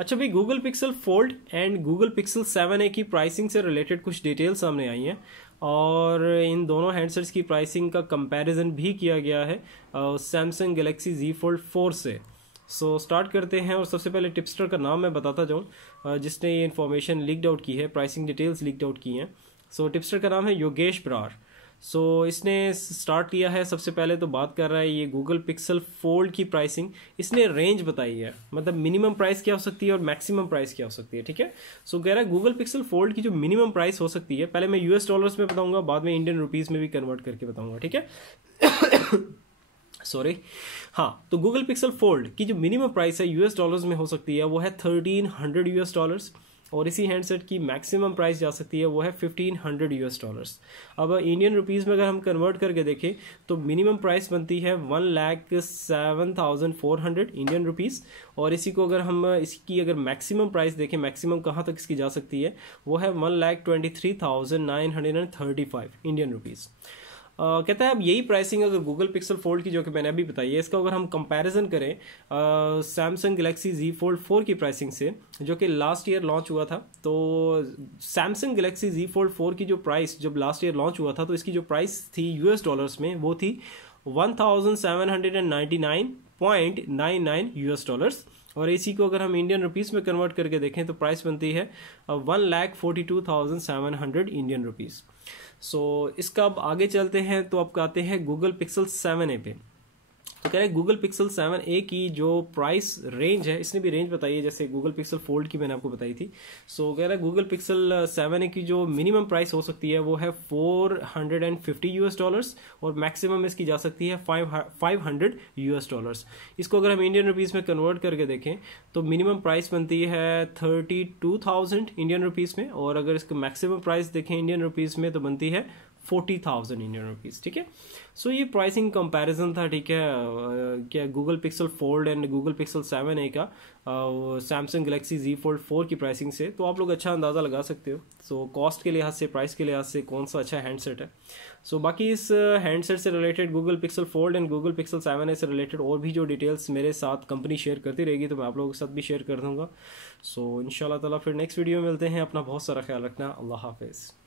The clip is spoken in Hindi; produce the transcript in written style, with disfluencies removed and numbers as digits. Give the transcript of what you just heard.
अच्छा भाई, Google pixel fold and Google pixel 7a की प्राइसिंग से रिलेटेड कुछ डिटेल सामने आई हैं और इन दोनों हैंडसेट्स की प्राइसिंग का कंपैरिजन भी किया गया है सैमसंग गैलेक्सी Z Fold 4 से। सो स्टार्ट करते हैं और सबसे पहले टिप्सटर का नाम मैं बताता जाऊँ जिसने ये इन्फॉर्मेशन लीक्ड आउट की है, प्राइसिंग डिटेल्स लीक्ड आउट की हैं। सो टिप्सटर का नाम है योगेश बरार। सो इसने स्टार्ट किया है, सबसे पहले तो बात कर रहा है ये गूगल पिक्सल फोल्ड की प्राइसिंग। इसने रेंज बताई है, मतलब मिनिमम प्राइस क्या हो सकती है और मैक्सिमम प्राइस क्या हो सकती है, ठीक है। सो कह रहा है गूगल पिक्सल फोल्ड की जो मिनिमम प्राइस हो सकती है, पहले मैं यूएस डॉलर्स में बताऊंगा, बाद में इंडियन रुपीस में भी कन्वर्ट करके बताऊंगा, ठीक है। सॉरी, हाँ, तो गूगल पिक्सल फोल्ड की जो मिनिमम प्राइस है यूएस डॉलर्स में हो सकती है वो है 1300 यूएस डॉलर्स, और इसी हैंडसेट की मैक्सिमम प्राइस जा सकती है वो है 1500 यूएस डॉलर्स। अब इंडियन रुपीस में अगर हम कन्वर्ट करके देखें तो मिनिमम प्राइस बनती है 1,07,400 इंडियन रुपीस, और इसी को अगर हम इसकी अगर मैक्सिमम प्राइस देखें, मैक्सिमम कहाँ तक इसकी जा सकती है, वो है 1,23,935 इंडियन रुपीस। कहता है अब यही प्राइसिंग अगर गूगल पिक्सल फोल्ड की जो कि मैंने अभी बताई है, इसका अगर हम कंपैरिजन करें सैमसंग गैलेक्सी Z Fold 4 की प्राइसिंग से जो कि लास्ट ईयर लॉन्च हुआ था, तो सैमसंग गैलेक्सी Z Fold 4 की जो प्राइस जब लास्ट ईयर लॉन्च हुआ था तो इसकी जो प्राइस थी यूएस डॉलर्स में वो थी 1,799.99 यूएस डॉलर्स, और इसी को अगर हम इंडियन रुपीस में कन्वर्ट करके देखें तो प्राइस बनती है 1,42,700 इंडियन रुपीस। सो इसका अब आगे चलते हैं तो अब आते हैं गूगल पिक्सल 7a पे। तो कह रहे हैं गूगल पिक्सल 7a की जो प्राइस रेंज है, इसने भी रेंज बताई है जैसे गूगल पिक्सल फोल्ड की मैंने आपको बताई थी। सो कह रहा है गूगल पिक्सल 7a की जो मिनिमम प्राइस हो सकती है वो है 450 यूएस डॉलर्स, और मैक्सिमम इसकी जा सकती है 500 यूएस डॉलर्स। इसको अगर हम इंडियन रुपीस में कन्वर्ट करके देखें तो मिनिमम प्राइस बनती है 32,000 इंडियन रुपीस में, और अगर इसका मैक्सिमम प्राइस देखें इंडियन रुपीस में तो बनती है 40,000 इंडियन रुपीस, ठीक है। सो ये प्राइसिंग कंपैरिजन था, ठीक है, क्या Google pixel fold and Google pixel 7a का सैमसंग गैलेक्सी Z Fold 4 की प्राइसिंग से, तो आप लोग अच्छा अंदाज़ा लगा सकते हो। सो कॉस्ट के लिहाज से, प्राइस के लिहाज से कौन सा अच्छा हैंडसेट है। सो बाकी इस हैंडसेट से related Google pixel fold and Google pixel 7a से रिलेटेड और भी जो डिटेल्स मेरे साथ कंपनी शेयर करती रहेगी तो मैं आप लोगों के साथ भी शेयर कर दूंगा। सो इंशाल्लाह ताला फिर नेक्स्ट वीडियो में मिलते हैं। अपना बहुत सारा ख्याल रखना। अल्लाह हाफिज़।